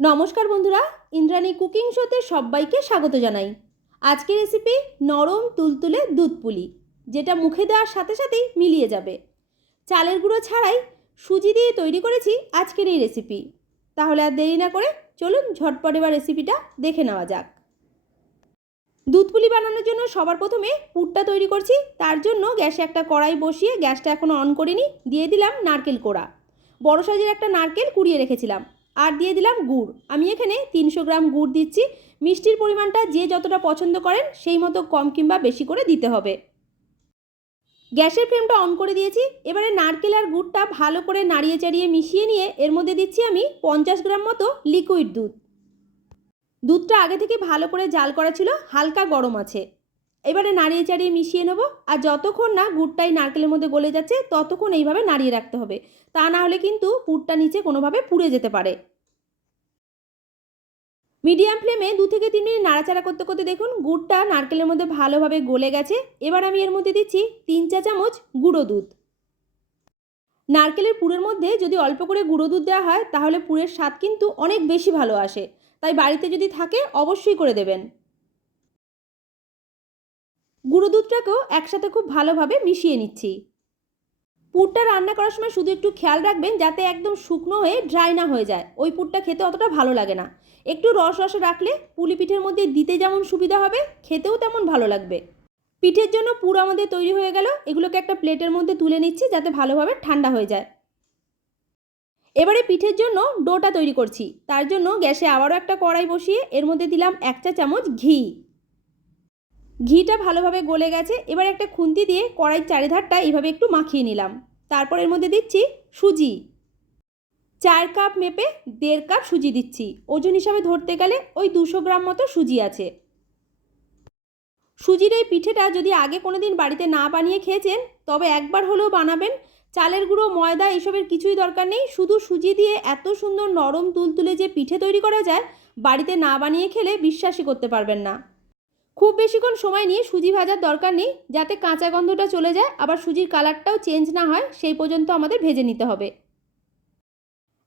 নমস্কার বন্ধুরা, ইন্দ্রাণী কুকিং শোতে সবাইকে স্বাগত জানাই। আজকের রেসিপি নরম তুলতুলে দুধ পুলি, যেটা মুখে দেওয়ার সাথে সাথেই মিলিয়ে যাবে। চালের গুঁড়ো ছাড়াই সুজি দিয়ে তৈরি করেছি আজকের এই রেসিপি তাহলে আর দেরি না করে চলুন ঝটপট এবার রেসিপিটা দেখে নেওয়া যাক। দুধ পুলি বানানোর জন্য সবার প্রথমে পুরটা তৈরি করছি, তার জন্য গ্যাসে একটা কড়াই বসিয়ে গ্যাসটা এখনও অন করিনি, দিয়ে দিলাম নারকেল কোড়া। বড় সাইজের একটা নারকেল কুড়িয়ে রেখেছিলাম। আর দিয়ে দিলাম গুড়। আমি এখানে তিনশো গ্রাম গুড় দিচ্ছি। মিষ্টির পরিমাণটা যে যতটা পছন্দ করেন, সেই মতো কম কিংবা বেশি করে দিতে হবে। গ্যাসের ফ্লেমটা অন করে দিয়েছি। এবারে নারকেল আর গুড়টা ভালো করে নাড়িয়ে চাড়িয়ে মিশিয়ে নিয়ে এর মধ্যে দিচ্ছি আমি পঞ্চাশ গ্রাম মতো লিকুইড দুধ। দুধটা আগে থেকে ভালো করে জাল করা ছিল, হালকা গরম আছে। এবারে নাড়িয়ে চাড়িয়ে মিশিয়ে নেব। আর যতক্ষণ না গুড়টাই নারকেলের মধ্যে গলে যাচ্ছে, ততক্ষণ এইভাবে নাড়িয়ে রাখতে হবে। তা না হলে কিন্তু পুরটা নিচে কোনোভাবে পুড়ে যেতে পারে। মিডিয়াম ফ্লেমে দু থেকে তিন মিনিট নাড়াচাড়া করতে করতে দেখুন, গুড়টা নারকেলের মধ্যে ভালোভাবে গলে গেছে। এবার আমি এর মধ্যে দিচ্ছি তিন চা চামচ গুঁড়ো দুধ। নারকেলের পুরের মধ্যে যদি অল্প করে গুঁড়ো দুধ দেওয়া হয়, তাহলে পুরের স্বাদ কিন্তু অনেক বেশি ভালো আসে। তাই বাড়িতে যদি থাকে, অবশ্যই করে দেবেন। গুঁড়ো দুধটাকেও একসাথে খুব ভালোভাবে মিশিয়ে নিচ্ছি। পুরটা রান্না করার সময় শুধু একটু খেয়াল রাখবেন যাতে একদম শুকনো হয়ে ড্রাই না হয়ে যায়। ওই পুরটা খেতে অতটা ভালো লাগে না। একটু রস রসে রাখলে পুলি পিঠের মধ্যে দিতে যেমন সুবিধা হবে, খেতেও তেমন ভালো লাগবে। পিঠের জন্য পুর আমাদের তৈরি হয়ে গেল। এগুলোকে একটা প্লেটের মধ্যে তুলে নিচ্ছি যাতে ভালোভাবে ঠান্ডা হয়ে যায়। এবারে পিঠের জন্য ডোটা তৈরি করছি। তার জন্য গ্যাসে আবারও একটা কড়াই বসিয়ে এর মধ্যে দিলাম এক চা চামচ ঘি। ঘিটা ভালোভাবে গলে গেছে। এবার একটা খুন্তি দিয়ে কড়াইয়ের চারিধারটা এইভাবে একটু মাখিয়ে নিলাম। তারপর এর মধ্যে দিচ্ছি সুজি। চার কাপ মেপে দেড় কাপ সুজি দিচ্ছি। ওজন হিসাবে ধরতে গেলে ওই দুশো গ্রাম মতো সুজি আছে। সুজির এই পিঠেটা যদি আগে কোনো দিন বাড়িতে না বানিয়ে খেয়েছেন, তবে একবার হলেও বানাবেন। চালের গুঁড়ো, ময়দা এসবের কিছুই দরকার নেই। শুধু সুজি দিয়ে এত সুন্দর নরম তুলতুলে যে পিঠে তৈরি করা যায়, বাড়িতে না বানিয়ে খেলে বিশ্বাসই করতে পারবেন না। খুব বেশিক্ষণ সময় নিয়ে সুজি ভাজার দরকার নেই, যাতে কাঁচা গন্ধটা চলে যায়, আবার সুজির কালারটাও চেঞ্জ না হয়, সেই পর্যন্ত আমাদের ভেজে নিতে হবে।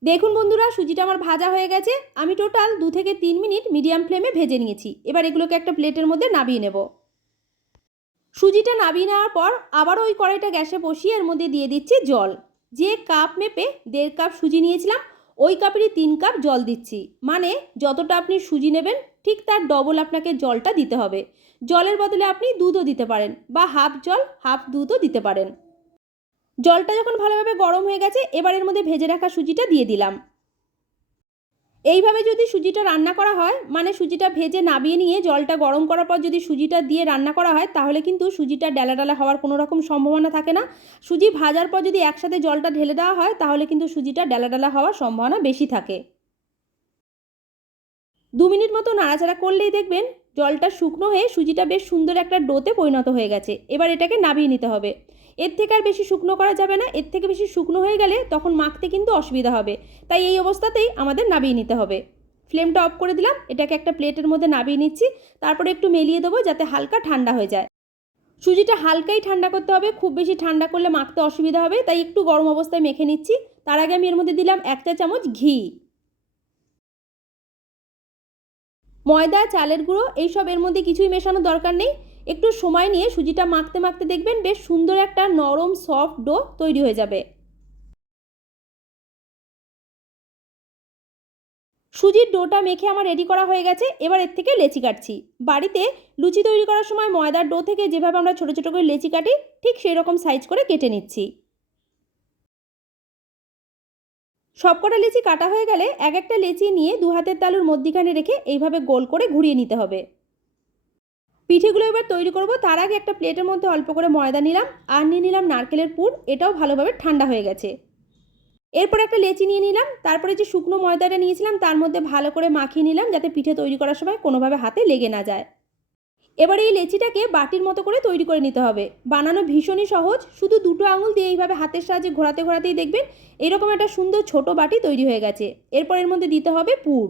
দেখুন বন্ধুরা, সুজিটা আমার ভাজা হয়ে গেছে। আমি টোটাল দু থেকে তিন মিনিট মিডিয়াম ফ্লেমে ভেজে নিয়েছি। এবার এগুলোকে একটা প্লেটের মধ্যে নাবিয়ে নেব। সুজিটা নাবিয়ে নেওয়ার পর আবারও ওই কড়াইটা গ্যাসে বসিয়ে এর মধ্যে দিয়ে দিচ্ছি জল। যে কাপ মেপে দেড় কাপ সুজি নিয়েছিলাম, ওই কাপেরই তিন কাপ জল দিচ্ছি। মানে যতটা আপনি সুজি নেবেন ঠিক তার ডবল আপনাকে জলটা দিতে হবে। জলের বদলে আপনি দুধও দিতে পারেন বা হাফ জল হাফ দুধও দিতে পারেন। জলটা যখন ভালোভাবে গরম হয়ে গেছে, এবার এর মধ্যে ভেজে রাখা সুজিটা দিয়ে দিলাম। এইভাবে যদি সুজিটা রান্না করা হয় মানে সুজিটা ভেজে নাবিয়ে নিয়ে জলটা গরম করার পর যদি সুজিটা দিয়ে রান্না করা হয়, তাহলে কিন্তু সুজিটা ডালা ডালা হওয়ার কোনো রকম সম্ভাবনা থাকে না। সুজি ভাজার পর যদি একসাথে জলটা ঢেলে দেওয়া হয়, তাহলে কিন্তু সুজিটা ডালা ডালা হওয়ার সম্ভাবনা বেশি থাকে। দু মিনিট মতো নাড়াচাড়া করলেই দেখবেন জলটা শুকনো হয়ে সুজিটা বেশ সুন্দর একটা ডোতে পরিণত হয়ে গেছে। এবার এটাকে নাবিয়ে নিতে হবে। এর থেকে আর বেশি শুকনো করা যাবে না। এর থেকে বেশি শুকনো হয়ে গেলে তখন মাখতে কিন্তু অসুবিধা হবে। তাই এই অবস্থাতেই আমাদের নাবিয়ে নিতে হবে। ফ্লেমটা অফ করে দিলাম। এটাকে একটা প্লেটের মধ্যে নাবিয়ে নিচ্ছি। তারপরে একটু মেলিয়ে দেবো যাতে হালকা ঠান্ডা হয়ে যায়। সুজিটা হালকাই ঠান্ডা করতে হবে। খুব বেশি ঠান্ডা করলে মাখতে অসুবিধা হবে। তাই একটু গরম অবস্থায় মেখে নিচ্ছি। তার আগে আমি এর মধ্যে দিলাম এক চা চামচ ঘি। ময়দা, চালের গুঁড়ো, এইসব এর মধ্যে কিছুই মেশানোর দরকার নেই। একটু সময় নিয়ে সুজিটা মাখতে মাখতে দেখবেন বেশ সুন্দর একটা নরম সফট ডো তৈরি হয়ে যাবে। সুজির ডোটা মেখে আমার রেডি করা হয়ে গেছে, এবার এর থেকে লেচি কাটছি। বাড়িতে লুচি তৈরি করার সময় ময়দার ডো থেকে যেভাবে আমরা ছোটো ছোটো করে লেচি কাটি, ঠিক সেই রকম সাইজ করে কেটে নিচ্ছি। সবকটা লিচি কাটা হয়ে গেলে এক একটা লিচি নিয়ে দু হাতের তালুর মধ্যিখানে রেখে এইভাবে গোল করে ঘুরিয়ে নিতে হবে। পিঠেগুলো এবার তৈরি করব। তার আগে একটা প্লেটের মধ্যে অল্প করে ময়দা নিলাম আর নিয়ে নিলাম নারকেলের পুর। এটাও ভালোভাবে ঠান্ডা হয়ে গেছে। এরপর একটা লেচি নিয়ে নিলাম। তারপরে যে শুকনো ময়দাটা নিয়েছিলাম তার মধ্যে ভালো করে মাখিয়ে নিলাম যাতে পিঠে তৈরি করার সময় কোনোভাবে হাতে লেগে না যায়। এবার এই লেচিটাকে বাটির মতো করে তৈরি করে নিতে হবে। বানানো ভীষণই সহজ, শুধু দুটো আঙুল দিয়ে এইভাবে হাতের সাহায্যে ঘোরাতে ঘোরাতেই দেখবেন এরকম একটা সুন্দর ছোট বাটি তৈরি হয়ে গেছে। এরপর এর মধ্যে দিতে হবে পুর।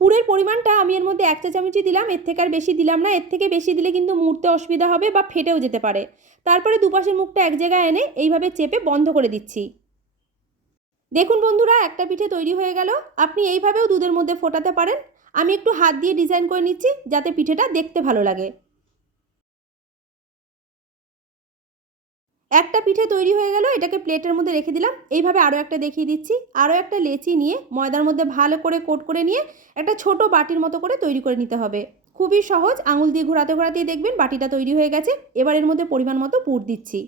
পুরের পরিমাণটা আমি এর মধ্যে এক চা চামচই দিলাম, এর থেকে আর বেশি দিলাম না। এর থেকে বেশি দিলে কিন্তু মুড়তে অসুবিধা হবে বা ফেটেও যেতে পারে। তারপরে দুপাশের মুখটা এক জায়গায় এনে এইভাবে চেপে বন্ধ করে দিচ্ছি। দেখুন বন্ধুরা, একটা পিঠে তৈরি হয়ে গেল। আপনি এইভাবেও দুধের মধ্যে ফোটাতে পারেন। আমি একটু হাত দিয়ে ডিজাইন করে নিচ্ছি, যাতে পিঠেটা দেখতে ভালো লাগে। একটা পিঠে তৈরি হয়ে গেল, এটাকে প্লেটের মধ্যে রেখে দিলাম। এইভাবে আরও একটা দেখিয়ে দিচ্ছি। আরও একটা লেচি নিয়ে ময়দার মধ্যে ভালো করে কোট করে নিয়ে একটা ছোট বাটির মতো করে তৈরি করে নিতে হবে। খুবই সহজ, আঙুল দিয়ে ঘোরাতে ঘোরাতেই দেখবেন বাটিটা তৈরি হয়ে গেছে। এবার এর মধ্যে পরিমাণ মতো পুর দিচ্ছি।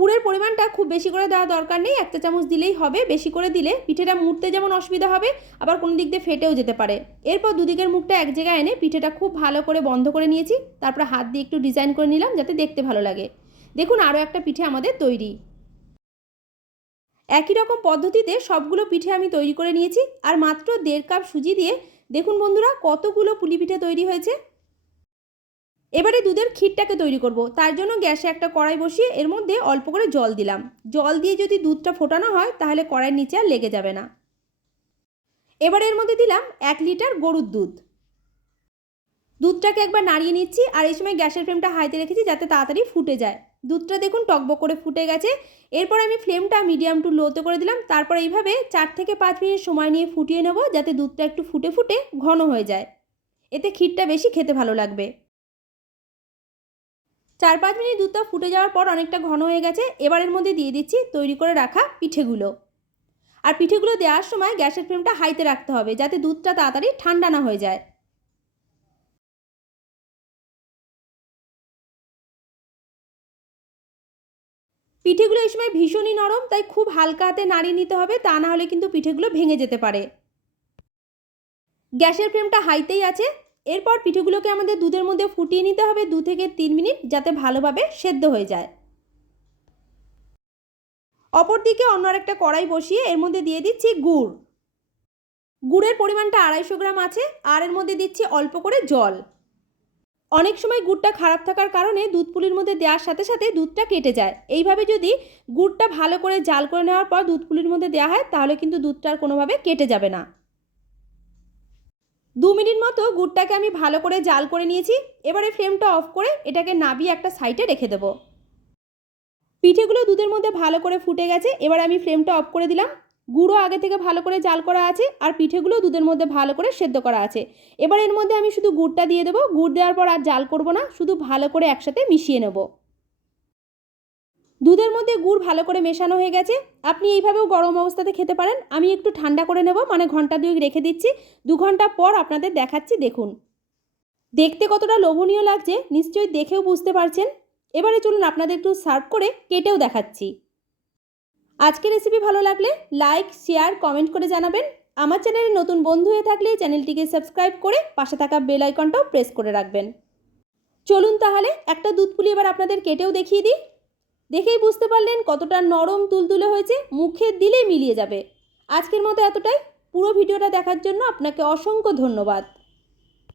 পুরের পরিমাণটা খুব বেশি করে দেওয়া দরকার নেই। একটা চামচ দিলেই হবে, বেশি করে দিলে পিঠেটা মুড়তে যেমন অসুবিধা হবে, আবার কোনো দিক দিয়ে ফেটেও যেতে পারে। এরপর দুদিকের মুখটা এক জায়গায় এনে পিঠেটা খুব ভালো করে বন্ধ করে নিয়েছি, তারপর হাত দিয়ে একটু ডিজাইন করে নিলাম যাতে দেখতে ভালো লাগে। দেখুন, আরও একটা পিঠে আমাদের তৈরি। একই রকম পদ্ধতিতে সবগুলো পিঠে আমি তৈরি করে নিয়েছি, আর মাত্র দেড় কাপ সুজি দিয়ে, দেখুন বন্ধুরা, কতগুলো পুলি পিঠে তৈরি হয়েছে। এবারে দুধের ক্ষীরটাকে তৈরি করব। তার জন্য গ্যাসে একটা কড়াই বসিয়ে এর মধ্যে অল্প করে জল দিলাম। জল দিয়ে যদি দুধটা ফোটানো হয়, তাহলে কড়াইয়ের নিচে আর লেগে যাবে না। এবার এর মধ্যে দিলাম এক লিটার গরুর দুধ। দুধটাকে একবার নাড়িয়ে নিচ্ছি আর এই সময় গ্যাসের ফ্লেমটা হাইতে রেখেছি যাতে তাড়াতাড়ি ফুটে যায়। দুধটা দেখুন টকবক করে ফুটে গেছে। এরপর আমি ফ্লেমটা মিডিয়াম টু লোতে করে দিলাম। তারপর এইভাবে চার থেকে পাঁচ মিনিট সময় নিয়ে ফুটিয়ে নেব যাতে দুধটা একটু ফুটে ফুটে ঘন হয়ে যায়। এতে ক্ষীরটা বেশি খেতে ভালো লাগবে। চার পাঁচ মিনিট দুধটা ফুটে যাওয়ার পর অনেকটা ঘন হয়ে গেছে, এবারের মধ্যে দিয়ে দিচ্ছি তৈরি করে রাখা পিঠেগুলো। আর পিঠেগুলো দেওয়ার সময় গ্যাসের ফ্লেমটা হাইতে রাখতে হবে, যাতে দুধটা তাড়াতাড়ি ঠান্ডা না হয়ে যায়। পিঠেগুলো এই সময় ভীষণই নরম, তাই খুব হালকা হাতে নাড়িয়ে নিতে হবে, তা না হলে কিন্তু পিঠেগুলো ভেঙে যেতে পারে। গ্যাসের ফ্লেমটা হাইতেই আছে এরপর পিঠেগুলোকে আমাদের দুধের মধ্যে ফুটিয়ে নিতে হবে দু থেকে তিন মিনিট যাতে ভালোভাবে সেদ্ধ হয়ে যায়। অপরদিকে অন্য একটা কড়াই বসিয়ে এর মধ্যে দিয়ে দিচ্ছি গুড়। গুড়ের পরিমাণটা আড়াইশো গ্রাম আছে আর এর মধ্যে দিচ্ছি অল্প করে জল। অনেক সময় গুড়টা খারাপ থাকার কারণে দুধ পুলির মধ্যে দেওয়ার সাথে সাথে দুধটা কেটে যায়। এইভাবে যদি গুড়টা ভালো করে জাল করে নেওয়ার পর দুধ পুলির মধ্যে দেওয়া হয় তাহলে কিন্তু দুধটা আর কোনোভাবে কেটে যাবে না। দু মিনিট মতো গুড়টাকে আমি ভালো করে জাল করে নিয়েছি। এবারে ফ্লেমটা অফ করে এটাকে নাবিয়ে একটা সাইডে রেখে দেবো। পিঠেগুলো দুধের মধ্যে ভালো করে ফুটে গেছে, এবার আমি ফ্লেমটা অফ করে দিলাম। গুঁড়ো আগে থেকে ভালো করে জাল করা আছে আর পিঠেগুলো দুধের মধ্যে ভালো করে সেদ্ধ করা আছে। এবার এর মধ্যে আমি শুধু গুড়টা দিয়ে দেবো। গুড় দেওয়ার পর আর জাল করব না, শুধু ভালো করে একসাথে মিশিয়ে নেব। দুধের মধ্যে গুড় ভালো করে মেশানো হয়ে গেছে। আপনি এইভাবেও গরম অবস্থাতে খেতে পারেন। আমি একটু ঠান্ডা করে নেব মানে ঘণ্টা দুই রেখে দিচ্ছি। দু ঘণ্টা পর আপনাদের দেখাচ্ছি, দেখুন। দেখতে কতটা লোভনীয় লাগছে, নিশ্চয়ই দেখেও বুঝতে পারছেন। এবারে চলুন আপনাদের একটু সার্ভ করে কেটেও দেখাচ্ছি। আজকে রেসিপি ভালো লাগলে লাইক শেয়ার কমেন্ট করে জানাবেন। আমার চ্যানেলে নতুন বন্ধু হয়ে থাকলে চ্যানেলটিকে সাবস্ক্রাইব করে পাশে থাকা বেল আইকনটাও প্রেস করে রাখবেন। চলুন তাহলে একটা দুধ পুলি এবার আপনাদের কেটেও দেখিয়ে দিই। দেখেই বুঝতে পারলেন কতটা নরম তুলতুলে হয়েছে মুখে দিলে মিলিয়ে যাবে। আজকের মতো এতটাই। পুরো ভিডিওটা দেখার জন্য আপনাকে অসংখ্য ধন্যবাদ।